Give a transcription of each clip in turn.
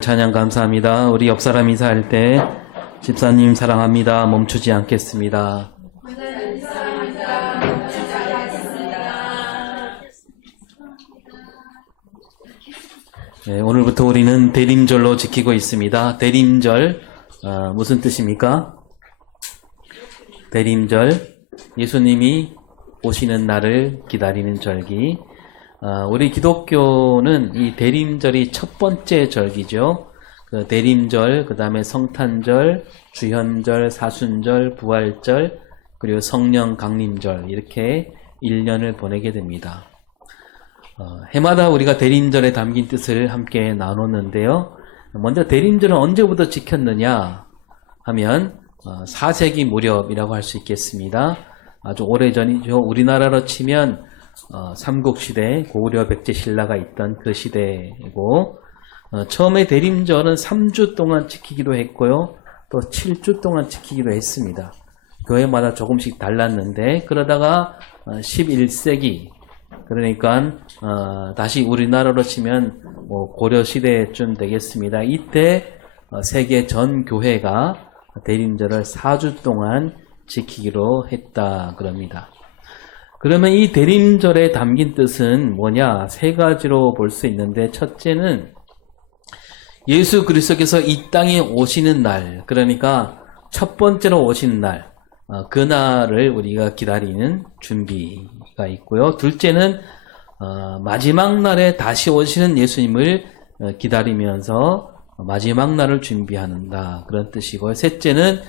찬양 감사합니다. 우리 옆 사람 인사할 때 집사님 사랑합니다. 멈추지 않겠습니다. 네, 오늘부터 우리는 대림절로 지키고 있습니다. 대림절 무슨 뜻입니까? 대림절, 예수님이 오시는 날을 기다리는 절기. 우리 기독교는 이 대림절이 첫 번째 절기죠. 그 대림절, 그 다음에 성탄절, 주현절, 사순절, 부활절, 그리고 성령 강림절, 이렇게 1년을 보내게 됩니다. 해마다 우리가 대림절에 담긴 뜻을 함께 나눴는데요. 먼저 대림절은 언제부터 지켰느냐 하면 4세기 무렵이라고 할 수 있겠습니다. 아주 오래전이죠. 우리나라로 치면 삼국시대 고구려 백제 신라가 있던 그 시대이고, 처음에 대림절은 3주 동안 지키기도 했고요, 또 7주 동안 지키기도 했습니다. 교회마다 조금씩 달랐는데, 그러다가 11세기, 그러니까 다시 우리나라로 치면 고려 시대쯤 되겠습니다. 이때 세계 전 교회가 대림절을 4주 동안 지키기로 했다 그럽니다. 그러면 이 대림절에 담긴 뜻은 뭐냐? 세 가지로 볼 수 있는데, 첫째는 예수 그리스도께서 이 땅에 오시는 날, 그러니까 첫 번째로 오시는 날, 그날을 우리가 기다리는 준비가 있고요. 둘째는 마지막 날에 다시 오시는 예수님을 기다리면서 마지막 날을 준비한다, 그런 뜻이고요. 셋째는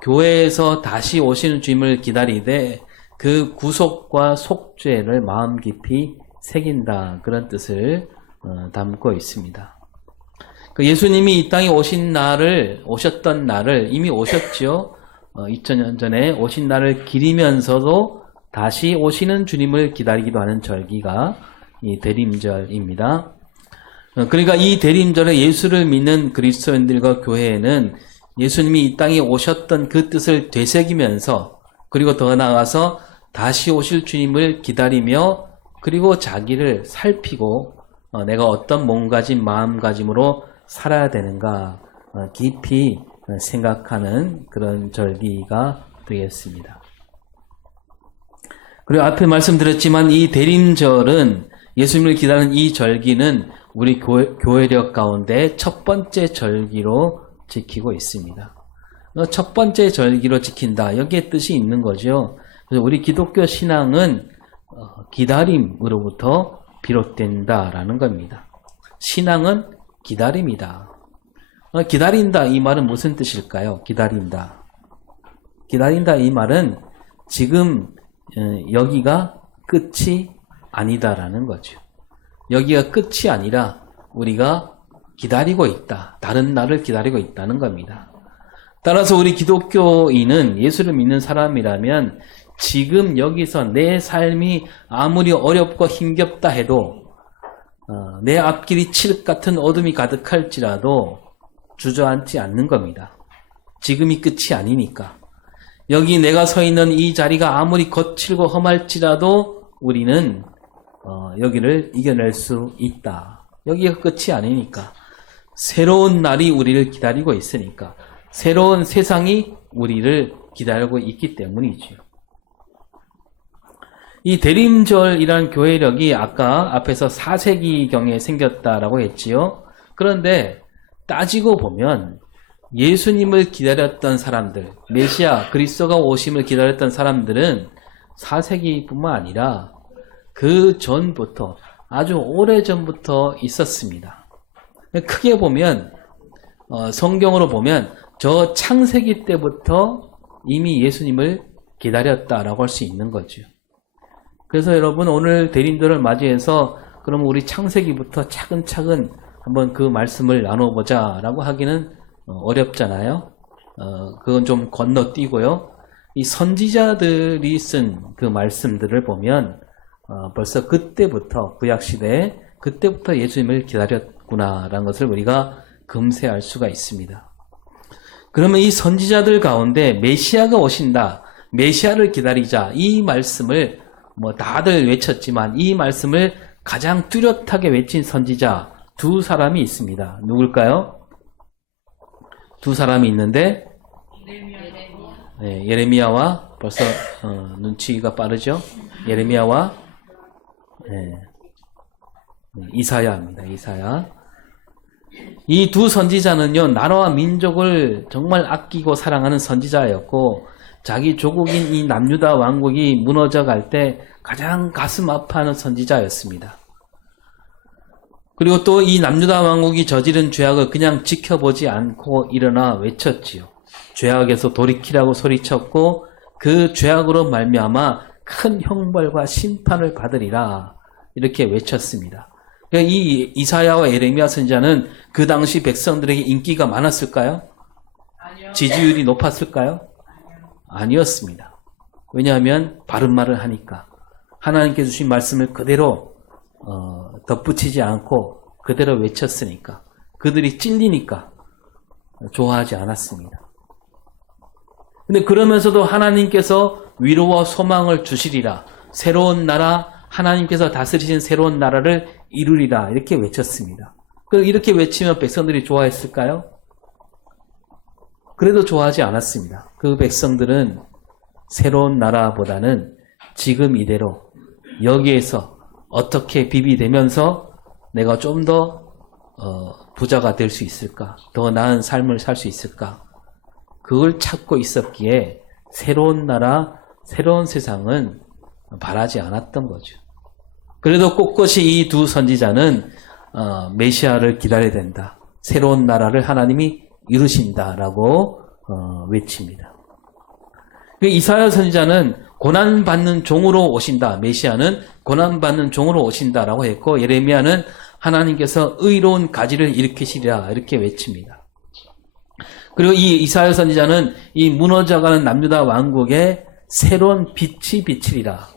교회에서 다시 오시는 주님을 기다리되 그 구속과 속죄를 마음 깊이 새긴다, 그런 뜻을 담고 있습니다. 그 예수님이 이 땅에 오셨던 날을 이미 오셨죠. 2000년 전에 오신 날을 기리면서도 다시 오시는 주님을 기다리기도 하는 절기가 이 대림절입니다. 그러니까 이 대림절에 예수를 믿는 그리스도인들과 교회에는 예수님이 이 땅에 오셨던 그 뜻을 되새기면서, 그리고 더 나아가서 다시 오실 주님을 기다리며, 그리고 자기를 살피고 내가 어떤 몸가짐, 마음가짐으로 살아야 되는가 깊이 생각하는 그런 절기가 되겠습니다. 그리고 앞에 말씀드렸지만 이 대림절은, 예수님을 기다리는 이 절기는 우리 교회력 가운데 첫 번째 절기로 지키고 있습니다. 첫 번째 절기로 지킨다, 여기에 뜻이 있는 거죠. 그래서 우리 기독교 신앙은 기다림으로부터 비롯된다라는 겁니다. 신앙은 기다림이다. 기다린다, 이 말은 무슨 뜻일까요? 기다린다. 기다린다, 이 말은 지금 여기가 끝이 아니다라는 거죠. 여기가 끝이 아니라 우리가 기다리고 있다. 다른 날을 기다리고 있다는 겁니다. 따라서 우리 기독교인은, 예수를 믿는 사람이라면 지금 여기서 내 삶이 아무리 어렵고 힘겹다 해도, 내 앞길이 칠흑 같은 어둠이 가득할지라도 주저앉지 않는 겁니다. 지금이 끝이 아니니까. 여기 내가 서 있는 이 자리가 아무리 거칠고 험할지라도 우리는 여기를 이겨낼 수 있다. 여기가 끝이 아니니까. 새로운 날이 우리를 기다리고 있으니까. 새로운 세상이 우리를 기다리고 있기 때문이죠. 이 대림절이라는 교회력이 아까 앞에서 4세기경에 생겼다라고 했지요. 그런데 따지고 보면 예수님을 기다렸던 사람들, 메시아 그리스도가 오심을 기다렸던 사람들은 4세기뿐만 아니라 그 전부터, 아주 오래전부터 있었습니다. 크게 보면, 성경으로 보면 저 창세기 때부터 이미 예수님을 기다렸다라고 할 수 있는 거죠. 그래서 여러분, 오늘 대림절을 맞이해서 그럼 우리 창세기부터 차근차근 한번 그 말씀을 나눠보자 라고 하기는 어렵잖아요. 그건 좀 건너뛰고요. 이 선지자들이 쓴 그 말씀들을 보면 벌써 그때부터, 구약시대에 그때부터 예수님을 기다렸구나라는 것을 우리가 금세 알 수가 있습니다. 그러면 이 선지자들 가운데 메시아가 오신다, 메시아를 기다리자, 이 말씀을 다들 외쳤지만 이 말씀을 가장 뚜렷하게 외친 선지자 두 사람이 있습니다. 누굴까요? 두 사람이 있는데 네, 예레미야와 벌써 눈치가 빠르죠. 예레미야와 이사야입니다. 이사야. 이 두 선지자는요, 나라와 민족을 정말 아끼고 사랑하는 선지자였고, 자기 조국인 이 남유다 왕국이 무너져 갈 때 가장 가슴 아파하는 선지자였습니다. 그리고 또 이 남유다 왕국이 저지른 죄악을 그냥 지켜보지 않고 일어나 외쳤지요. 죄악에서 돌이키라고 소리쳤고, 그 죄악으로 말미암아 큰 형벌과 심판을 받으리라 이렇게 외쳤습니다. 이 이사야와 예레미야 선지자는 그 당시 백성들에게 인기가 많았을까요? 아니요. 지지율이 높았을까요? 아니었습니다. 왜냐하면 바른 말을 하니까 하나님께 주신 말씀을 그대로 덧붙이지 않고 그대로 외쳤으니까 그들이 찔리니까 좋아하지 않았습니다. 근데 그러면서도 하나님께서 위로와 소망을 주시리라, 새로운 나라, 하나님께서 다스리신 새로운 나라를 이루리라 이렇게 외쳤습니다. 그럼 이렇게 외치면 백성들이 좋아했을까요? 그래도 좋아하지 않았습니다. 그 백성들은 새로운 나라보다는 지금 이대로 여기에서 어떻게 비비되면서 내가 좀 더 부자가 될 수 있을까? 더 나은 삶을 살 수 있을까? 그걸 찾고 있었기에 새로운 나라, 새로운 세상은 바라지 않았던 거죠. 그래도 꼿꼿이 이 두 선지자는 메시아를 기다려야 된다. 새로운 나라를 하나님이 이루신다라고 외칩니다. 이사야 선지자는 고난받는 종으로 오신다. 메시아는 고난받는 종으로 오신다라고 했고, 예레미야는 하나님께서 의로운 가지를 일으키시리라 이렇게 외칩니다. 그리고 이 이사야 선지자는 이 무너져가는 남유다 왕국에 새로운 빛이 비치리라.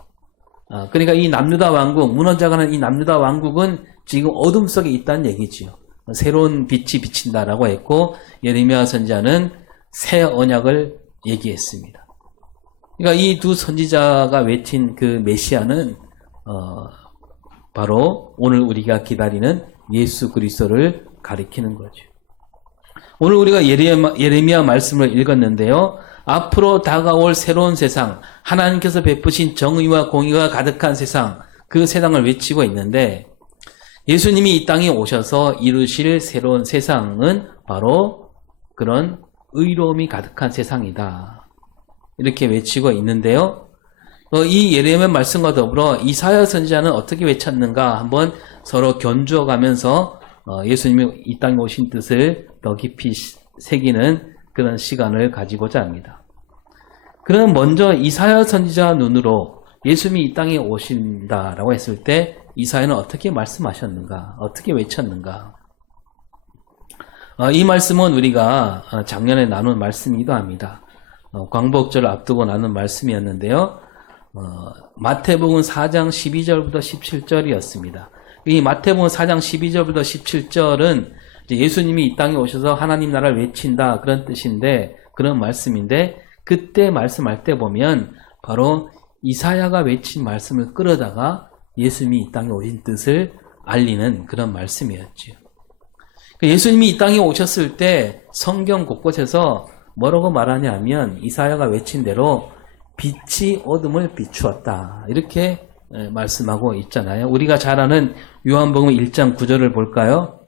그러니까 이 남유다 왕국, 무너져가는 이 남유다 왕국은 지금 어둠 속에 있다는 얘기지요. 새로운 빛이 비친다라고 했고, 예레미야 선지자는 새 언약을 얘기했습니다. 그러니까 이 두 선지자가 외친 그 메시아는 바로 오늘 우리가 기다리는 예수 그리스도를 가리키는 거죠. 오늘 우리가 예레미야 말씀을 읽었는데요. 앞으로 다가올 새로운 세상, 하나님께서 베푸신 정의와 공의가 가득한 세상, 그 세상을 외치고 있는데, 예수님이 이 땅에 오셔서 이루실 새로운 세상은 바로 그런 의로움이 가득한 세상이다. 이렇게 외치고 있는데요. 이 예레미야 말씀과 더불어 이사야 선지자는 어떻게 외쳤는가 한번 서로 견주어 가면서 예수님이 이 땅에 오신 뜻을 더 깊이 새기는 그런 시간을 가지고자 합니다. 그럼 먼저 이사야 선지자 눈으로 예수님이 이 땅에 오신다라고 했을 때 이사야는 어떻게 말씀하셨는가? 어떻게 외쳤는가? 이 말씀은 우리가 작년에 나눈 말씀이기도 합니다. 광복절을 앞두고 나눈 말씀이었는데요. 마태복음 4장 12절부터 17절이었습니다. 이 마태복음 4장 12절부터 17절은 예수님이 이 땅에 오셔서 하나님 나라를 외친다 그런 뜻인데, 그런 말씀인데, 그때 말씀할 때 보면 바로 이사야가 외친 말씀을 끌어다가 예수님이 이 땅에 오신 뜻을 알리는 그런 말씀이었죠. 예수님이 이 땅에 오셨을 때 성경 곳곳에서 뭐라고 말하냐면 이사야가 외친 대로 빛이 어둠을 비추었다 이렇게 말씀하고 있잖아요. 우리가 잘 아는 요한복음 1장 9절을 볼까요?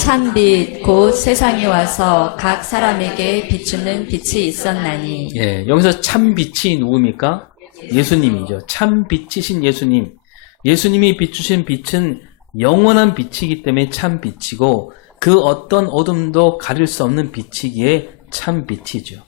참빛 곧 세상에 와서 각 사람에게 비추는 빛이 있었나니. 예, 여기서 참빛이 누굽니까? 예수님이죠. 참빛이신 예수님. 예수님이 비추신 빛은 영원한 빛이기 때문에 참빛이고, 그 어떤 어둠도 가릴 수 없는 빛이기에 참빛이죠.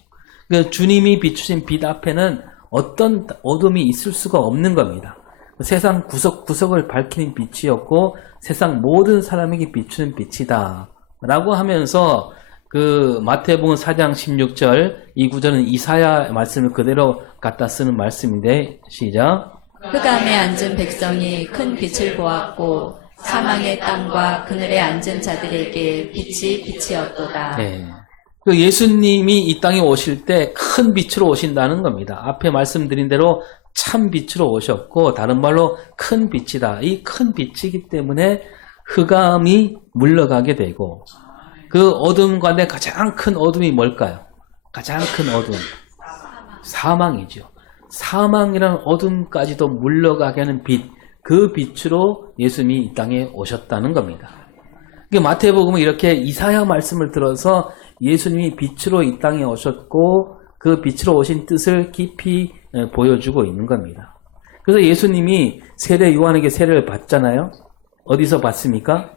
그러니까 주님이 비추신 빛 앞에는 어떤 어둠이 있을 수가 없는 겁니다. 세상 구석구석을 밝히는 빛이었고 세상 모든 사람에게 비추는 빛이다 라고 하면서 그 마태복음 4장 16절 이 구절은 이사야 말씀을 그대로 갖다 쓰는 말씀인데, 시작. 흑암에 앉은 백성이 큰 빛을 보았고 사망의 땅과 그늘에 앉은 자들에게 빛이 빛이었도다. 네. 그 예수님이 이 땅에 오실 때 큰 빛으로 오신다는 겁니다. 앞에 말씀드린 대로 참 빛으로 오셨고, 다른 말로 큰 빛이다. 이 큰 빛이기 때문에 흑암이 물러가게 되고 그 어둠 가운데 가장 큰 어둠이 뭘까요? 가장 큰 어둠. 사망이죠. 사망이라는 어둠까지도 물러가게 하는 빛, 그 빛으로 예수님이 이 땅에 오셨다는 겁니다. 마태복음은 이렇게 이사야 말씀을 들어서 예수님이 빛으로 이 땅에 오셨고 그 빛으로 오신 뜻을 깊이 보여주고 있는 겁니다. 그래서 예수님이 세례 요한에게 세례를 받잖아요. 어디서 받습니까?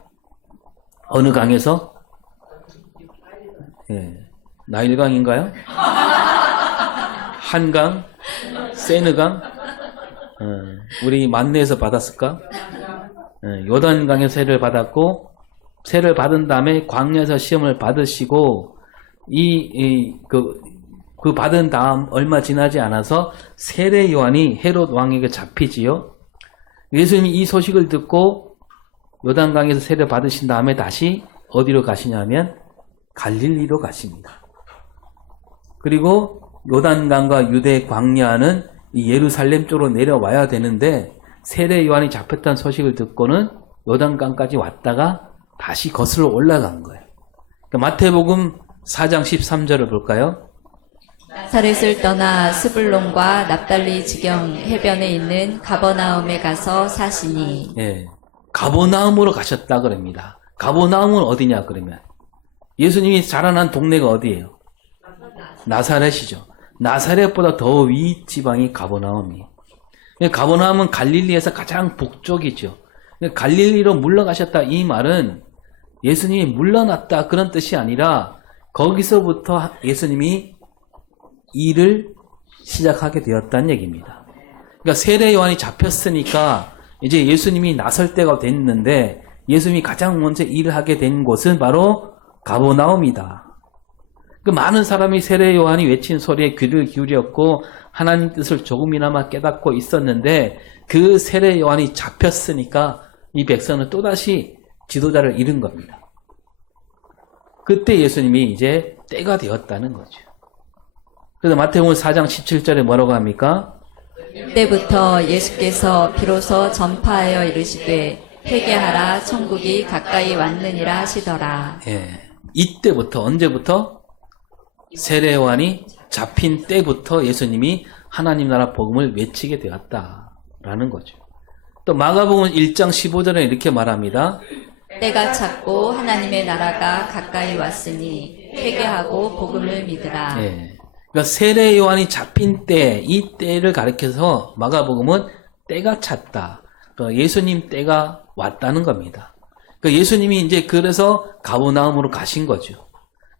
어느 강에서? 나일강인가요? 한강? 세느강? 우리 만내에서 받았을까? 요단강에서 세례를 받았고 세례를 받은 다음에 광야에서 시험을 받으시고 그 받은 다음 얼마 지나지 않아서 세례 요한이 헤롯 왕에게 잡히지요. 예수님이 이 소식을 듣고 요단강에서 세례 받으신 다음에 다시 어디로 가시냐면 갈릴리로 가십니다. 그리고 요단강과 유대 광야는 이 예루살렘 쪽으로 내려와야 되는데 세례 요한이 잡혔다는 소식을 듣고는 요단강까지 왔다가 다시 거슬러 올라간 거예요. 그러니까 마태복음 4장 13절을 볼까요? 나사렛을 떠나 스불론과 납달리 지경 해변에 있는 가버나움에 가서 사시니. 가버나움으로 가셨다 그럽니다. 가버나움은 어디냐 그러면 예수님이 자라난 동네가 어디예요? 나사렛이죠. 나사렛보다 더 위 지방이 가버나움이에요. 가버나움은 갈릴리에서 가장 북쪽이죠. 갈릴리로 물러가셨다 이 말은 예수님이 물러났다 그런 뜻이 아니라 거기서부터 예수님이 일을 시작하게 되었다는 얘기입니다. 그러니까 세례 요한이 잡혔으니까 이제 예수님이 나설 때가 됐는데 예수님이 가장 먼저 일을 하게 된 곳은 바로 가버나움이다. 그 많은 사람이 세례 요한이 외친 소리에 귀를 기울였고 하나님 뜻을 조금이나마 깨닫고 있었는데 그 세례 요한이 잡혔으니까 이 백성은 또다시 지도자를 잃은 겁니다. 그때 예수님이 이제 때가 되었다는 거죠. 그래서 마태복음 4장 17절에 뭐라고 합니까? 그때부터 예수께서 비로소 전파하여 이르시되 회개하라 천국이 가까이 왔느니라 하시더라. 이때부터 언제부터? 세례 요한이 잡힌 때부터 예수님이 하나님 나라 복음을 외치게 되었다라는 거죠. 또 마가복음 1장 15절에 이렇게 말합니다. 때가 찼고 하나님의 나라가 가까이 왔으니 회개하고 복음을 믿으라. 그러니까 세례 요한이 잡힌 때, 이 때를 가리켜서 마가복음은 때가 찼다. 그러니까 예수님 때가 왔다는 겁니다. 그러니까 예수님이 이제 그래서 가버나움으로 가신 거죠.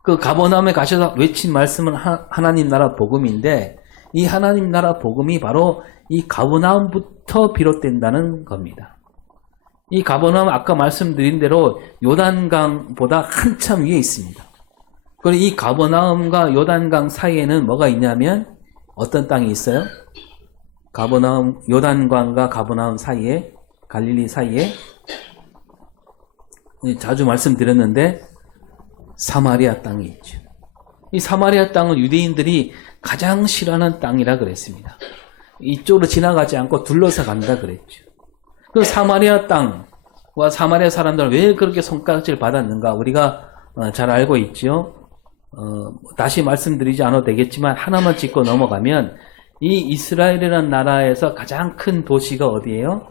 그 가버나움에 가셔서 외친 말씀은 하나님 나라 복음인데 이 하나님 나라 복음이 바로 이 가버나움부터 비롯된다는 겁니다. 이 가버나움 아까 말씀드린 대로 요단강보다 한참 위에 있습니다. 그리고 이 가버나움과 요단강 사이에는 뭐가 있냐면 어떤 땅이 있어요? 가버나움, 요단강과 가버나움 사이에, 갈릴리 사이에 자주 말씀드렸는데 사마리아 땅이 있죠. 이 사마리아 땅은 유대인들이 가장 싫어하는 땅이라 그랬습니다. 이쪽으로 지나가지 않고 둘러서 간다 그랬죠. 그 사마리아 땅과 사마리아 사람들은 왜 그렇게 손가락질 받았는가 우리가 잘 알고 있죠. 다시 말씀드리지 않아도 되겠지만 하나만 짚고 넘어가면 이 이스라엘이라는 나라에서 가장 큰 도시가 어디예요?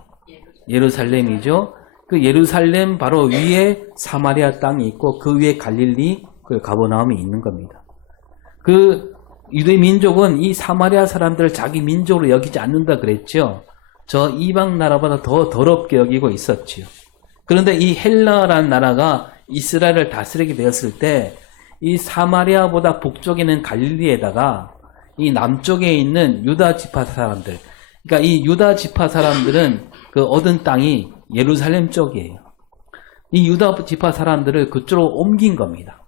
예루살렘이죠. 그 예루살렘 바로 위에 사마리아 땅이 있고 그 위에 갈릴리, 그 가버나움이 있는 겁니다. 그 유대 민족은 이 사마리아 사람들을 자기 민족으로 여기지 않는다 그랬죠. 저 이방 나라보다 더 더럽게 여기고 있었지요. 그런데 이 헬라라는 나라가 이스라엘을 다스리게 되었을 때 이 사마리아보다 북쪽에 있는 갈릴리에다가 이 남쪽에 있는 유다 지파 사람들, 그러니까 이 유다 지파 사람들은 그 얻은 땅이 예루살렘 쪽이에요. 이 유다 지파 사람들을 그쪽으로 옮긴 겁니다.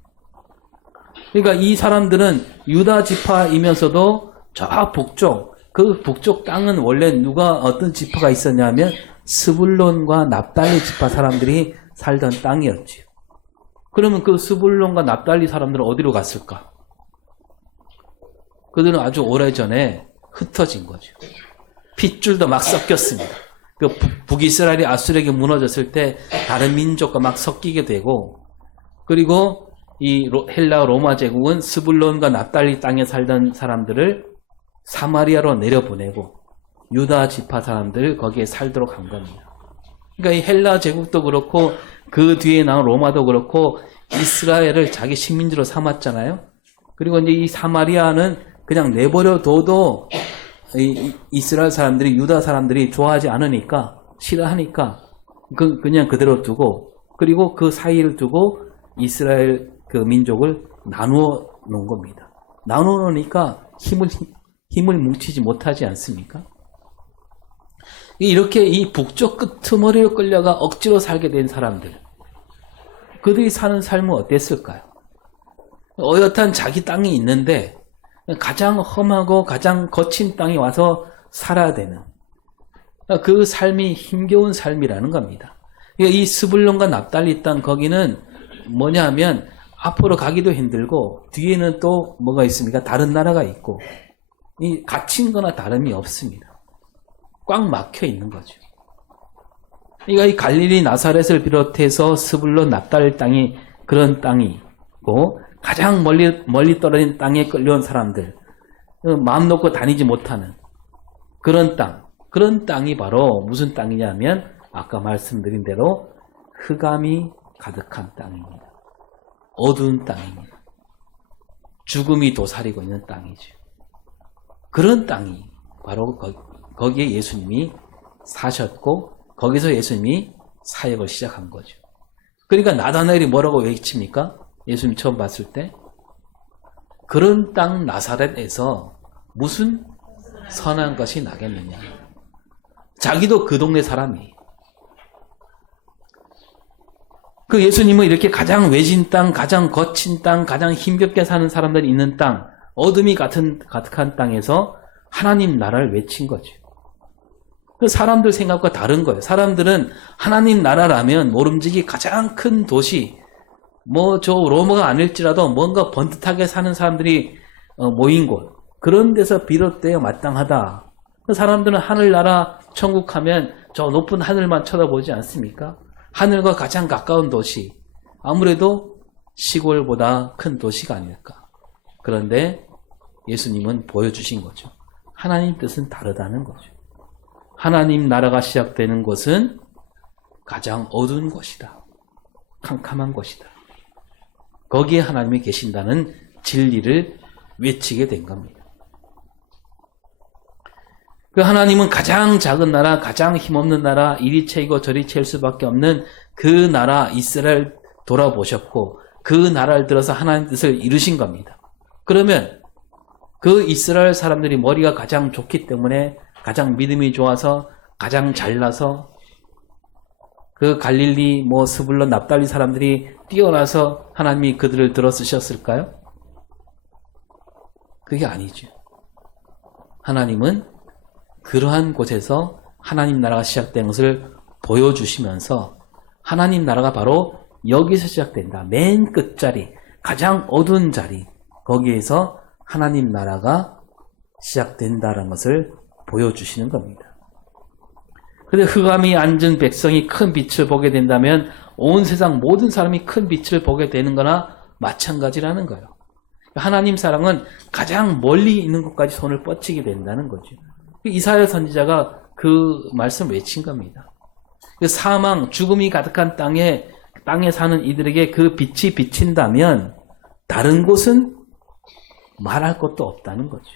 그러니까 이 사람들은 유다 지파이면서도 저 북쪽, 그 북쪽 땅은 원래 어떤 지파가 있었냐면 스불론과 납달리 지파 사람들이 살던 땅이었지요. 그러면 그 스불론과 납달리 사람들은 어디로 갔을까? 그들은 아주 오래전에 흩어진 거죠. 핏줄도 막 섞였습니다. 그 북이스라엘이 아수르에게 무너졌을 때 다른 민족과 막 섞이게 되고, 그리고 이 헬라 로마 제국은 스불론과 납달리 땅에 살던 사람들을 사마리아로 내려보내고 유다 지파 사람들을 거기에 살도록 한 겁니다. 그러니까 이 헬라 제국도 그렇고 그 뒤에 나온 로마도 그렇고 이스라엘을 자기 식민지로 삼았잖아요. 그리고 이제 이 사마리아는 그냥 내버려 둬도 이스라엘 사람들이, 유다 사람들이 좋아하지 않으니까, 싫어하니까 그냥 그대로 두고, 그리고 그 사이를 두고 이스라엘 그 민족을 나누어 놓은 겁니다. 나누어 놓으니까 힘을 뭉치지 못하지 않습니까? 이렇게 이 북쪽 끄트머리로 끌려가 억지로 살게 된 사람들, 그들이 사는 삶은 어땠을까요? 어엿한 자기 땅이 있는데 가장 험하고 가장 거친 땅에 와서 살아야 되는 그 삶이 힘겨운 삶이라는 겁니다. 이 스불론과 납달리 땅, 거기는 뭐냐 하면 앞으로 가기도 힘들고 뒤에는 또 뭐가 있습니까? 다른 나라가 있고 이 갇힌 거나 다름이 없습니다. 꽉 막혀 있는 거죠. 그러니까 이 갈릴리 나사렛을 비롯해서 스불론 납달리 땅이 그런 땅이고, 가장 멀리 떨어진 땅에 끌려온 사람들, 마음 놓고 다니지 못하는 그런 땅이 바로 무슨 땅이냐면 아까 말씀드린 대로 흑암이 가득한 땅입니다. 어두운 땅입니다. 죽음이 도사리고 있는 땅이죠. 그런 땅이 바로 거기에 예수님이 사셨고 거기서 예수님이 사역을 시작한 거죠. 그러니까 나다나엘이 뭐라고 외칩니까? 예수님 처음 봤을 때 그런 땅 나사렛에서 무슨 선한 것이 나겠느냐. 자기도 그 동네 사람이. 그 예수님은 이렇게 가장 외진 땅, 가장 거친 땅, 가장 힘겹게 사는 사람들이 있는 땅, 어둠이 가득한 땅에서 하나님 나라를 외친 거죠. 그 사람들 생각과 다른 거예요. 사람들은 하나님 나라라면 모름지기 가장 큰 도시, 저 로마가 아닐지라도 뭔가 번듯하게 사는 사람들이 모인 곳, 그런 데서 비롯되어 마땅하다. 그 사람들은 하늘나라 천국하면 저 높은 하늘만 쳐다보지 않습니까? 하늘과 가장 가까운 도시, 아무래도 시골보다 큰 도시가 아닐까. 그런데 예수님은 보여주신 거죠. 하나님 뜻은 다르다는 거죠. 하나님 나라가 시작되는 곳은 가장 어두운 곳이다. 캄캄한 곳이다. 거기에 하나님이 계신다는 진리를 외치게 된 겁니다. 그 하나님은 가장 작은 나라, 가장 힘없는 나라, 이리 채이고 저리 채일 수밖에 없는 그 나라 이스라엘 돌아보셨고 그 나라를 들어서 하나님 뜻을 이루신 겁니다. 그러면 그 이스라엘 사람들이 머리가 가장 좋기 때문에 가장 믿음이 좋아서 가장 잘나서 그 갈릴리 스불론 납달리 사람들이 뛰어나서 하나님이 그들을 들어 쓰셨을까요? 그게 아니죠. 하나님은 그러한 곳에서 하나님 나라가 시작된 것을 보여주시면서 하나님 나라가 바로 여기서 시작된다. 맨 끝자리, 가장 어두운 자리, 거기에서 하나님 나라가 시작된다는 것을 보여주시는 겁니다. 그런데 흑암이 앉은 백성이 큰 빛을 보게 된다면 온 세상 모든 사람이 큰 빛을 보게 되는 거나 마찬가지라는 거예요. 하나님 사랑은 가장 멀리 있는 곳까지 손을 뻗치게 된다는 거죠. 이사야 선지자가 그 말씀을 외친 겁니다. 사망, 죽음이 가득한 땅에 사는 이들에게 그 빛이 비친다면 다른 곳은 말할 것도 없다는 거죠.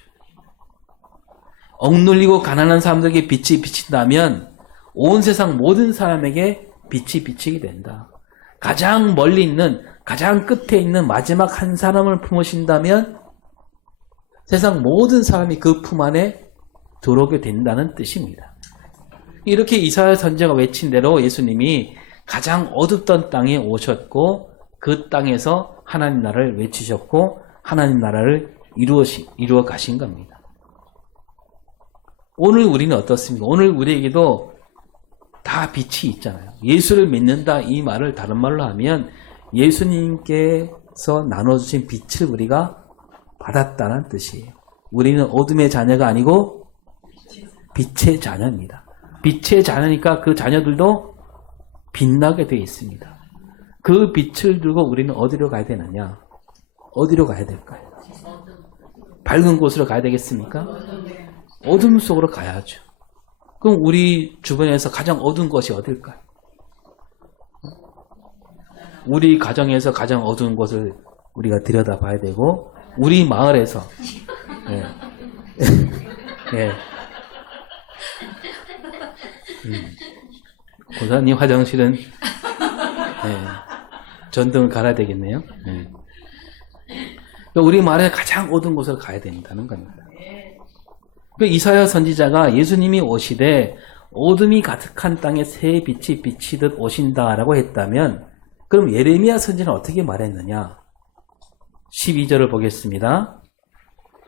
억눌리고 가난한 사람들에게 빛이 비친다면 온 세상 모든 사람에게 빛이 비치게 된다. 가장 멀리 있는, 가장 끝에 있는 마지막 한 사람을 품으신다면 세상 모든 사람이 그 품 안에 들어오게 된다는 뜻입니다. 이렇게 이사야 선지자가 외친 대로 예수님이 가장 어둡던 땅에 오셨고 그 땅에서 하나님 나라를 외치셨고 하나님 나라를 이루어 가신 겁니다. 오늘 우리는 어떻습니까? 오늘 우리에게도 다 빛이 있잖아요. 예수를 믿는다 이 말을 다른 말로 하면 예수님께서 나눠주신 빛을 우리가 받았다는 뜻이에요. 우리는 어둠의 자녀가 아니고 빛의 자녀입니다. 빛의 자녀니까 그 자녀들도 빛나게 되어 있습니다. 그 빛을 들고 우리는 어디로 가야 되느냐? 어디로 가야 될까요? 밝은 곳으로 가야 되겠습니까? 어둠 속으로 가야죠. 그럼 우리 주변에서 가장 어두운 것이 어딜까요? 우리 가정에서 가장 어두운 곳을 우리가 들여다봐야 되고 우리 마을에서 예. 예. 고사님 화장실은 전등을 갈아야 되겠네요. 우리 마을에 가장 어두운 곳을 가야 된다는 겁니다. 이사야 선지자가 예수님이 오시되 어둠이 가득한 땅에 새 빛이 비치듯 오신다라고 했다면 그럼 예레미야 선지자는 어떻게 말했느냐? 12절을 보겠습니다.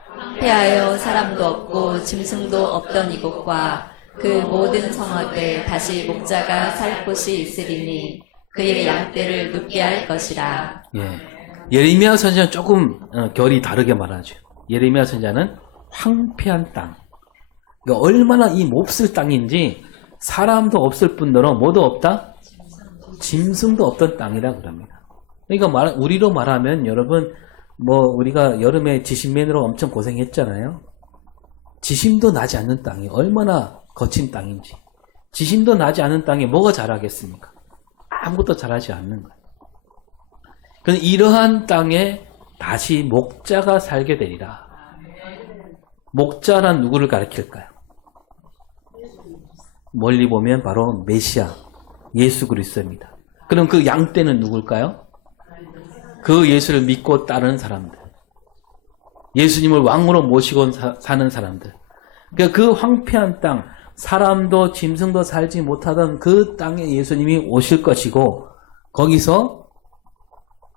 황폐하여 사람도 없고 짐승도 없던 이곳과 그 모든 성읍에 다시 목자가 살 곳이 있으리니 그의 양떼를 눕게 할 것이라. 예레미야 선지자는 조금 결이 다르게 말하죠. 예레미야 선지자는 황폐한 땅. 그러니까 얼마나 이 몹쓸 땅인지 사람도 없을 뿐더러 뭐도 없다? 짐승도 없던 땅이라 그럽니다. 그러니까 우리로 말하면 여러분 우리가 여름에 지신맨으로 엄청 고생했잖아요. 지심도 나지 않는 땅이 얼마나 거친 땅인지. 지심도 나지 않는 땅에 뭐가 자라겠습니까? 아무것도 자라지 않는 거예요. 그런데 이러한 땅에 다시 목자가 살게 되리라. 목자란 누구를 가리킬까요? 멀리 보면 바로 메시아, 예수 그리스도입니다. 그럼 그 양떼는 누굴까요? 그 예수를 믿고 따르는 사람들. 예수님을 왕으로 모시고 사는 사람들. 그러니까 그 황폐한 땅, 사람도 짐승도 살지 못하던 그 땅에 예수님이 오실 것이고 거기서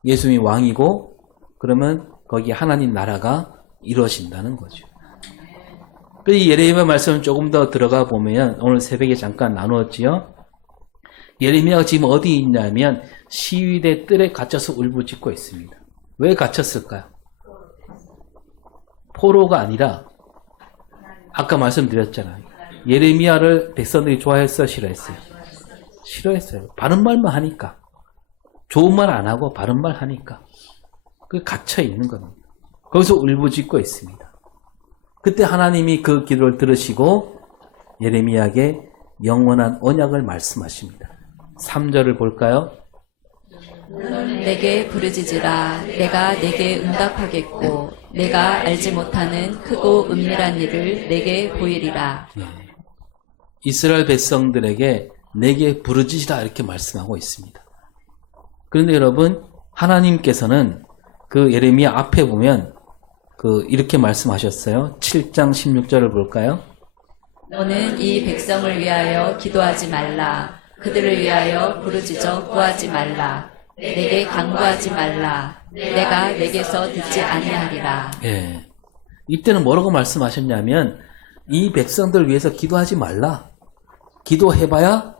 예수님이 왕이고 그러면 거기 하나님 나라가 이루어진다는 거죠. 이 예레미야 말씀을 조금 더 들어가 보면 오늘 새벽에 잠깐 나누었지요. 예레미야가 지금 어디 있냐면 시위대 뜰에 갇혀서 울부짖고 있습니다. 왜 갇혔을까요? 포로가 아니라 아까 말씀드렸잖아요. 예레미야를 백성들이 좋아했어요? 싫어했어요? 싫어했어요. 바른 말만 하니까. 좋은 말 안 하고 바른 말 하니까. 그 갇혀 있는 겁니다. 거기서 울부짖고 있습니다. 그때 하나님이 그 기도를 들으시고 예레미야에게 영원한 언약을 말씀하십니다. 3절을 볼까요? 너는 내게 부르짖으라. 내가 내게 응답하겠고 내가 알지 못하는 크고 은밀한 일을 내게 보이리라. 이스라엘 백성들에게 내게 부르짖으라 이렇게 말씀하고 있습니다. 그런데 여러분 하나님께서는 그 예레미야 앞에 보면 이렇게 말씀하셨어요. 7장 16절을 볼까요? 너는 이 백성을 위하여 기도하지 말라. 그들을 위하여 부르짖어 구하지 말라. 내게 간구하지 말라. 내가 내게서 듣지 아니하리라. 이때는 뭐라고 말씀하셨냐면 이 백성들을 위해서 기도하지 말라. 기도해봐야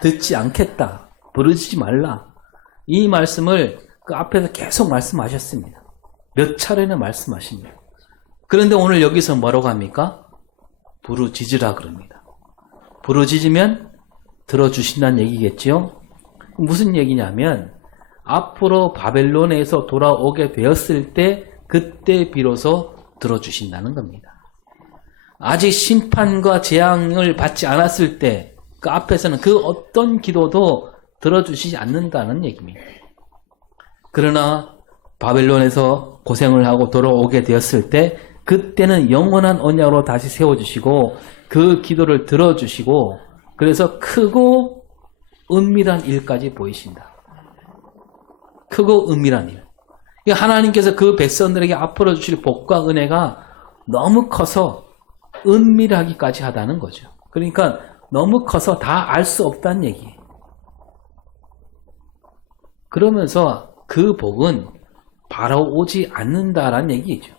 듣지 않겠다. 부르짖지 말라. 이 말씀을 그 앞에서 계속 말씀하셨습니다. 몇 차례나 말씀하십니다. 그런데 오늘 여기서 뭐라고 합니까? 부르짖으라 그럽니다. 부르짖으면 들어주신다는 얘기겠죠? 무슨 얘기냐면 앞으로 바벨론에서 돌아오게 되었을 때 그때 비로소 들어주신다는 겁니다. 아직 심판과 재앙을 받지 않았을 때 그 앞에서는 그 어떤 기도도 들어주시지 않는다는 얘기입니다. 그러나 바벨론에서 고생을 하고 돌아오게 되었을 때 그때는 영원한 언약으로 다시 세워주시고 그 기도를 들어주시고 그래서 크고 은밀한 일까지 보이신다. 크고 은밀한 일. 하나님께서 그 백성들에게 앞으로 주실 복과 은혜가 너무 커서 은밀하기까지 하다는 거죠. 그러니까 너무 커서 다 알 수 없다는 얘기예요. 그러면서 그 복은 바로 오지 않는다라는 얘기죠.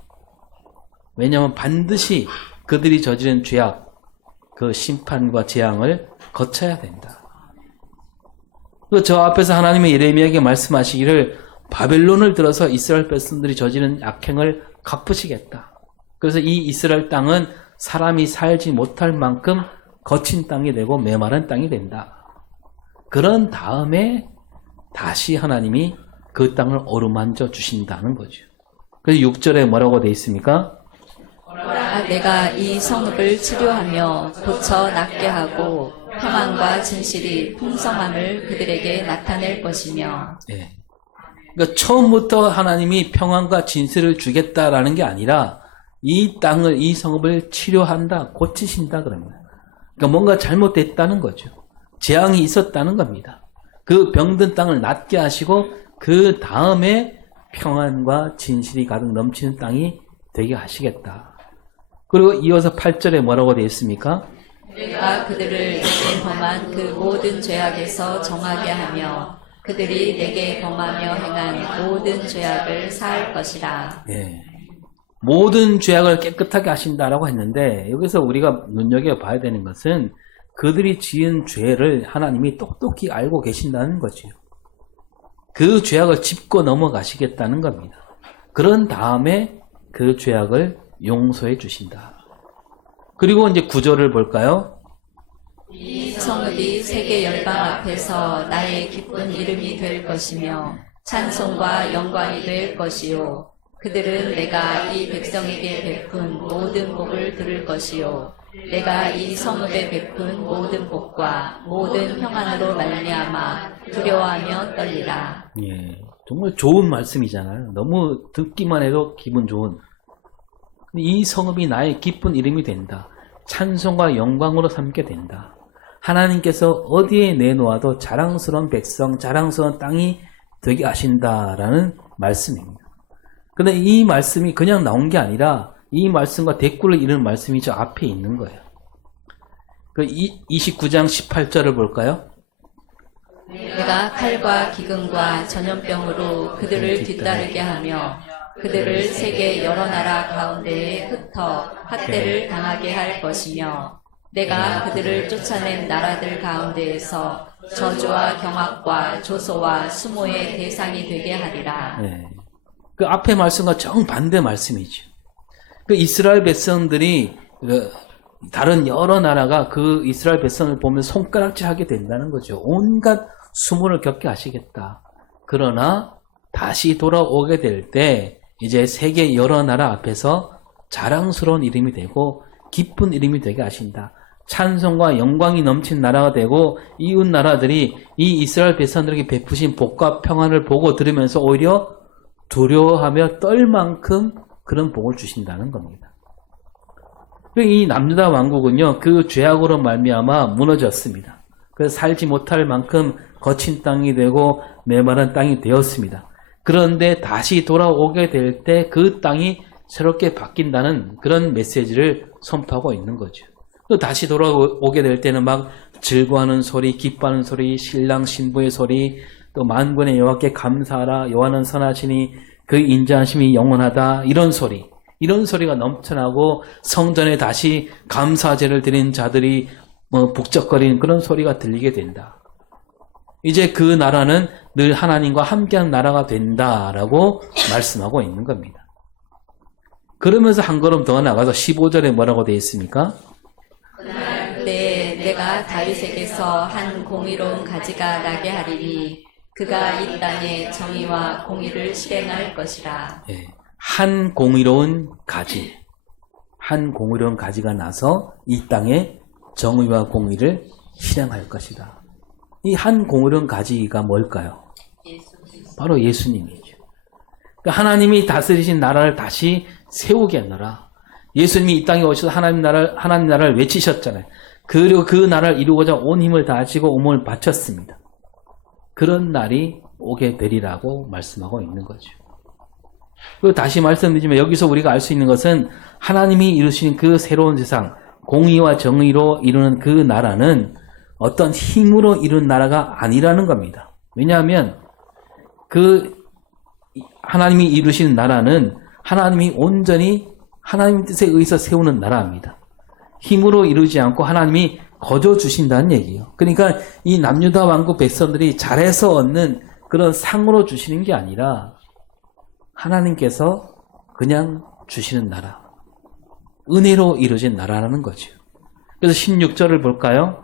왜냐하면 반드시 그들이 저지른 죄악, 그 심판과 재앙을 거쳐야 된다. 저 앞에서 하나님의 예레미야에게 말씀하시기를 바벨론을 들어서 이스라엘 백성들이 저지른 악행을 갚으시겠다. 그래서 이 이스라엘 땅은 사람이 살지 못할 만큼 거친 땅이 되고 메마른 땅이 된다. 그런 다음에 다시 하나님이 그 땅을 어루만져 주신다는 거죠. 그래서 6절에 뭐라고 돼 있습니까? 내가 이 성읍을 치료하며 고쳐 낫게 하고 평안과 진실이 풍성함을 그들에게 나타낼 것이며. 예. 그러니까 처음부터 하나님이 평안과 진실을 주겠다라는 게 아니라 이 땅을, 이 성읍을 치료한다, 고치신다 그럽니다. 그러니까 뭔가 잘못됐다는 거죠. 재앙이 있었다는 겁니다. 그 병든 땅을 낫게 하시고 그 다음에 평안과 진실이 가득 넘치는 땅이 되게 하시겠다. 그리고 이어서 8절에 뭐라고 되어 있습니까? 내가 그들을 내게 범한 그 모든 죄악에서 정하게 하며 그들이 내게 범하며 행한 모든 죄악을 사할 것이라. 예. 모든 죄악을 깨끗하게 하신다라고 했는데 여기서 우리가 눈여겨봐야 되는 것은 그들이 지은 죄를 하나님이 똑똑히 알고 계신다는 거죠. 그 죄악을 짚고 넘어가시겠다는 겁니다. 그런 다음에 그 죄악을 용서해 주신다. 그리고 이제 9절을 볼까요? 이 성읍이 세계 열방 앞에서 나의 기쁜 이름이 될 것이며 찬송과 영광이 될 것이요. 그들은 내가 이 백성에게 베푼 모든 복을 들을 것이요. 내가 이 성읍에 베푼 모든 복과 모든 평안으로 말미암아 두려워하며 떨리라. 예, 정말 좋은 말씀이잖아요. 너무 듣기만 해도 기분 좋은. 이 성읍이 나의 기쁜 이름이 된다. 찬송과 영광으로 삼게 된다. 하나님께서 어디에 내놓아도 자랑스러운 백성, 자랑스러운 땅이 되게 하신다라는 말씀입니다. 그런데 이 말씀이 그냥 나온 게 아니라 이 말씀과 대꾸를 이루는 말씀이 저 앞에 있는 거예요. 그 29장 18절을 볼까요? 내가 칼과 기근과 전염병으로 그들을 뒤따르게 하며 그들을 세계 여러 나라 가운데에 흩어 학대를 당하게 할 것이며 내가 그들을 쫓아낸 나라들 가운데에서 저주와 경악과 조소와 수모의 대상이 되게 하리라. 네. 그 앞에 말씀과 정반대 말씀이죠. 그 이스라엘 백성들이 다른 여러 나라가 그 이스라엘 백성을 보면 손가락질하게 된다는 거죠. 온갖 수모를 겪게 하시겠다. 그러나 다시 돌아오게 될 때 이제 세계 여러 나라 앞에서 자랑스러운 이름이 되고 기쁜 이름이 되게 하신다. 찬송과 영광이 넘친 나라가 되고 이웃 나라들이 이 이스라엘 백성들에게 베푸신 복과 평안을 보고 들으면서 오히려 두려워하며 떨 만큼 그런 복을 주신다는 겁니다. 이 남유다 왕국은요, 그 죄악으로 말미암아 무너졌습니다. 그래서 살지 못할 만큼 거친 땅이 되고 메마른 땅이 되었습니다. 그런데 다시 돌아오게 될 때 그 땅이 새롭게 바뀐다는 그런 메시지를 선포하고 있는 거죠. 또 다시 돌아오게 될 때는 막 즐거워하는 소리, 기뻐하는 소리, 신랑 신부의 소리, 또 만군의 여호와께 감사하라, 여호와는 선하시니 그 인자하심이 영원하다, 이런 소리가 넘쳐나고 성전에 다시 감사제를 드린 자들이 북적거리는 그런 소리가 들리게 된다. 이제 그 나라는 늘 하나님과 함께하는 나라가 된다라고 말씀하고 있는 겁니다. 그러면서 한 걸음 더 나가서 15절에 뭐라고 되어 있습니까? 그때 내가 다윗에게서 한 공의로운 가지가 나게 하리니 그가 이 땅에 정의와 공의를 실행할 것이라. 예, 한 공의로운 가지가 나서 이 땅에 정의와 공의를 실행할 것이다. 이 한 공의로운 가지가 뭘까요? 바로 예수님이죠. 그러니까 하나님이 다스리신 나라를 다시 세우게 하느라 예수님이 이 땅에 오셔서 하나님 나라를 외치셨잖아요. 그리고 그 나라를 이루고자 온 힘을 다하시고 온몸을 바쳤습니다. 그런 날이 오게 되리라고 말씀하고 있는 거죠. 그리고 다시 말씀드리지만 여기서 우리가 알 수 있는 것은 하나님이 이루신 그 새로운 세상, 공의와 정의로 이루는 그 나라는 어떤 힘으로 이룬 나라가 아니라는 겁니다. 왜냐하면 그 하나님이 이루신 나라는 하나님이 온전히 하나님 뜻에 의해서 세우는 나라입니다. 힘으로 이루지 않고 하나님이 거저 주신다는 얘기예요. 그러니까 이 남유다 왕국 백성들이 잘해서 얻는 그런 상으로 주시는 게 아니라 하나님께서 그냥 주시는 나라, 은혜로 이루어진 나라라는 거죠. 그래서 16절을 볼까요?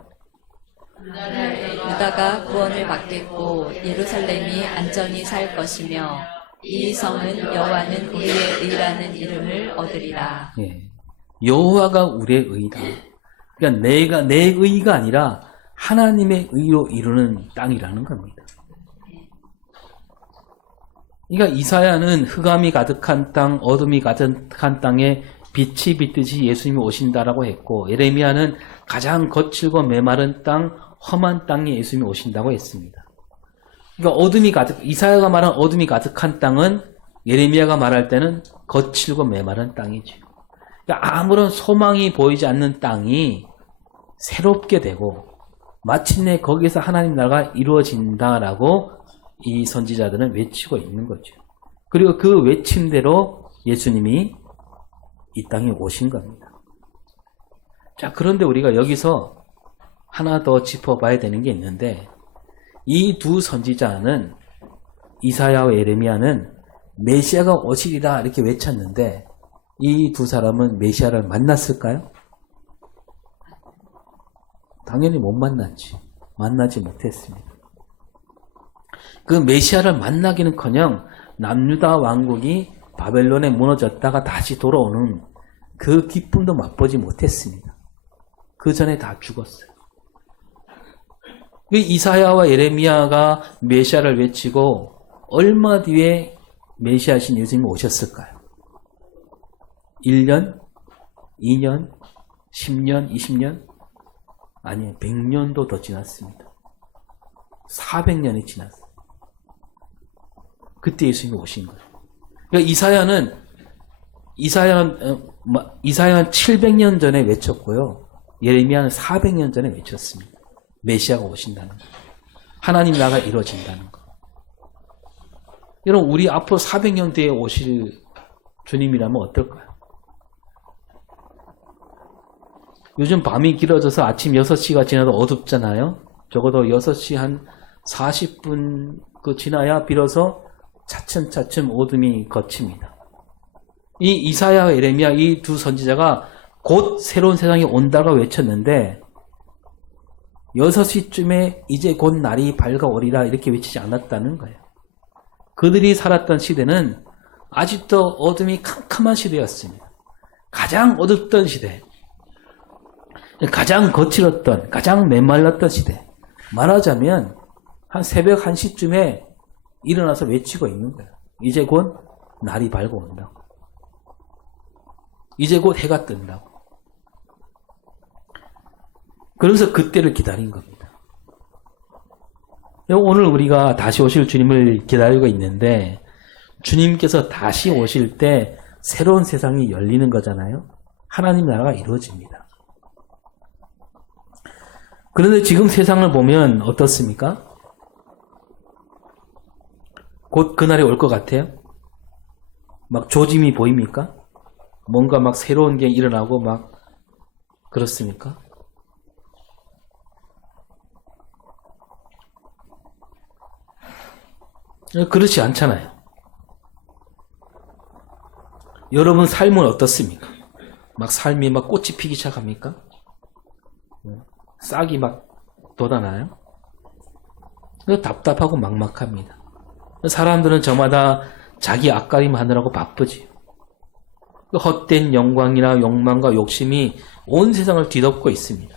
유다가 구원을 받겠고 예루살렘이 안전히 살 것이며 이 성은 여호와는 우리의 의라는 이름을 얻으리라. 예. 여호와가 우리의 의다. 그러니까 내 의가 아니라 하나님의 의로 이루는 땅이라는 겁니다. 그러니까 이사야는 흑암이 가득한 땅, 어둠이 가득한 땅에 빛이 비듯이 예수님이 오신다라고 했고, 예레미야는 가장 거칠고 메마른 땅, 험한 땅에 예수님이 오신다고 했습니다. 그러니까 이사야가 말한 어둠이 가득한 땅은 예레미야가 말할 때는 거칠고 메마른 땅이죠. 그러니까 아무런 소망이 보이지 않는 땅이 새롭게 되고 마침내 거기서 하나님 나라가 이루어진다라고 이 선지자들은 외치고 있는 거죠. 그리고 그 외침대로 예수님이 이 땅에 오신 겁니다. 자, 그런데 우리가 여기서 하나 더 짚어봐야 되는 게 있는데, 이 두 선지자는, 이사야와 예레미야는 메시아가 오시리라 이렇게 외쳤는데, 이 두 사람은 메시아를 만났을까요? 당연히 못 만났지. 만나지 못했습니다. 그 메시아를 만나기는커녕 남유다 왕국이 바벨론에 무너졌다가 다시 돌아오는 그 기쁨도 맛보지 못했습니다. 그 전에 다 죽었어요. 이사야와 예레미야가 메시아를 외치고 얼마 뒤에 메시아신 예수님이 오셨을까요? 1년? 2년? 10년? 20년? 아니요. 100년도 더 지났습니다. 400년이 지났어요. 그때 예수님이 오신 거예요. 그러니까 이사야는 700년 전에 외쳤고요. 예레미야는 400년 전에 외쳤습니다. 메시아가 오신다는 거. 하나님 나라가 이루어진다는 거. 여러분, 우리 앞으로 400년 뒤에 오실 주님이라면 어떨까요? 요즘 밤이 길어져서 아침 6시가 지나도 어둡잖아요. 적어도 6시 한 40분 지나야 비로소 차츰차츰 어둠이 걷힙니다. 이 이사야와 예레미야 이 두 선지자가 곧 새로운 세상이 온다고 외쳤는데 6시쯤에 이제 곧 날이 밝아오리라 이렇게 외치지 않았다는 거예요. 그들이 살았던 시대는 아직도 어둠이 캄캄한 시대였습니다. 가장 어둡던 시대, 가장 거칠었던, 가장 메말랐던 시대. 말하자면 한 새벽 1시쯤에 일어나서 외치고 있는 거예요. 이제 곧 날이 밝아온다고. 이제 곧 해가 뜬다고. 그래서 그때를 기다린 겁니다. 오늘 우리가 다시 오실 주님을 기다리고 있는데 주님께서 다시 오실 때 새로운 세상이 열리는 거잖아요. 하나님 나라가 이루어집니다. 그런데 지금 세상을 보면 어떻습니까? 곧 그날이 올 것 같아요? 막 조짐이 보입니까? 뭔가 막 새로운 게 일어나고 막 그렇습니까? 그렇지 않잖아요. 여러분 삶은 어떻습니까? 막 삶이 막 꽃이 피기 시작합니까? 싹이 막 돋아나요? 답답하고 막막합니다. 사람들은 저마다 자기 앞가림 하느라고 바쁘지. 헛된 영광이나 욕망과 욕심이 온 세상을 뒤덮고 있습니다.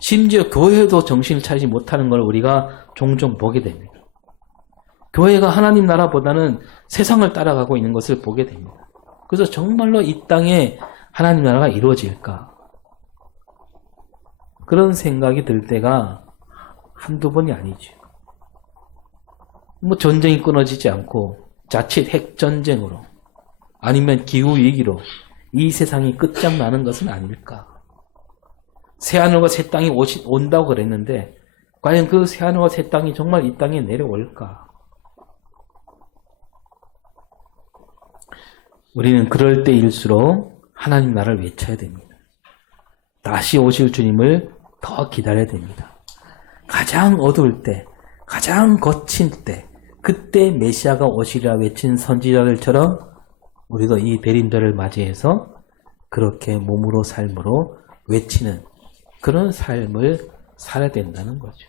심지어 교회도 정신을 차리지 못하는 걸 우리가 종종 보게 됩니다. 교회가 하나님 나라보다는 세상을 따라가고 있는 것을 보게 됩니다. 그래서 정말로 이 땅에 하나님 나라가 이루어질까? 그런 생각이 들 때가 한두 번이 아니죠. 전쟁이 끊어지지 않고 자칫 핵전쟁으로 아니면 기후위기로 이 세상이 끝장나는 것은 아닐까? 새하늘과 새 땅이 온다고 그랬는데 과연 그 새하늘과 새 땅이 정말 이 땅에 내려올까? 우리는 그럴 때일수록 하나님 나라를 외쳐야 됩니다. 다시 오실 주님을 더 기다려야 됩니다. 가장 어두울 때, 가장 거친 때, 그때 메시아가 오시리라 외친 선지자들처럼 우리도 이 대림절을 맞이해서 그렇게 몸으로 삶으로 외치는 그런 삶을 살아야 된다는 거죠.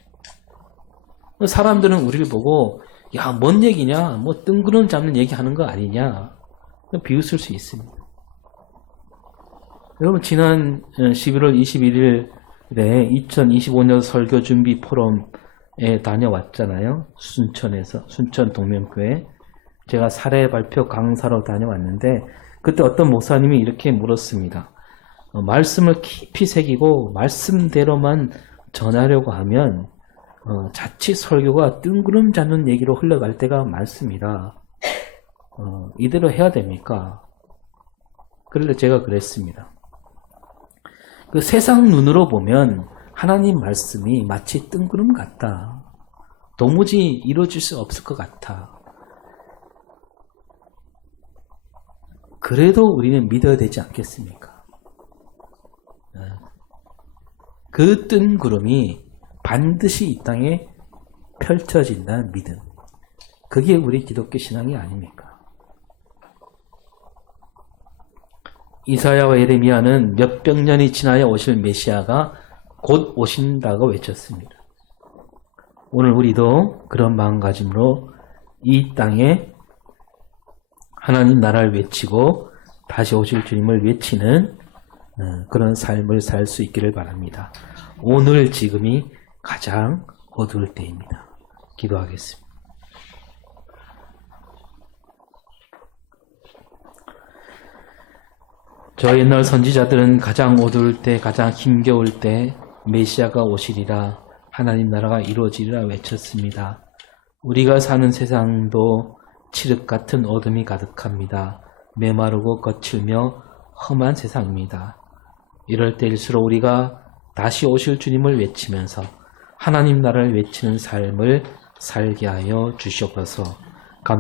사람들은 우리를 보고 야, 뭔 얘기냐? 뭐 뜬구름 잡는 얘기하는 거 아니냐? 비웃을 수 있습니다. 여러분 지난 11월 21일에 2025년 설교준비 포럼에 다녀왔잖아요. 순천 동명교회. 제가 사례 발표 강사로 다녀왔는데 그때 어떤 목사님이 이렇게 물었습니다. 말씀을 깊이 새기고 말씀대로만 전하려고 하면 자칫 설교가 뜬구름 잡는 얘기로 흘러갈 때가 많습니다. 이대로 해야 됩니까? 그런데 제가 그랬습니다. 그 세상 눈으로 보면 하나님 말씀이 마치 뜬구름 같다. 도무지 이루어질 수 없을 것 같아. 그래도 우리는 믿어야 되지 않겠습니까? 그 뜬구름이 반드시 이 땅에 펼쳐진다는 믿음. 그게 우리 기독교 신앙이 아닙니까? 이사야와 예레미야는 몇백 년이 지나야 오실 메시아가 곧 오신다고 외쳤습니다. 오늘 우리도 그런 마음가짐으로 이 땅에 하나님 나라를 외치고 다시 오실 주님을 외치는 그런 삶을 살 수 있기를 바랍니다. 오늘 지금이 가장 어두울 때입니다. 기도하겠습니다. 저 옛날 선지자들은 가장 어두울 때, 가장 힘겨울 때 메시아가 오시리라, 하나님 나라가 이루어지리라 외쳤습니다. 우리가 사는 세상도 칠흑 같은 어둠이 가득합니다. 메마르고 거칠며 험한 세상입니다. 이럴 때일수록 우리가 다시 오실 주님을 외치면서 하나님 나라를 외치는 삶을 살게 하여 주시옵소서.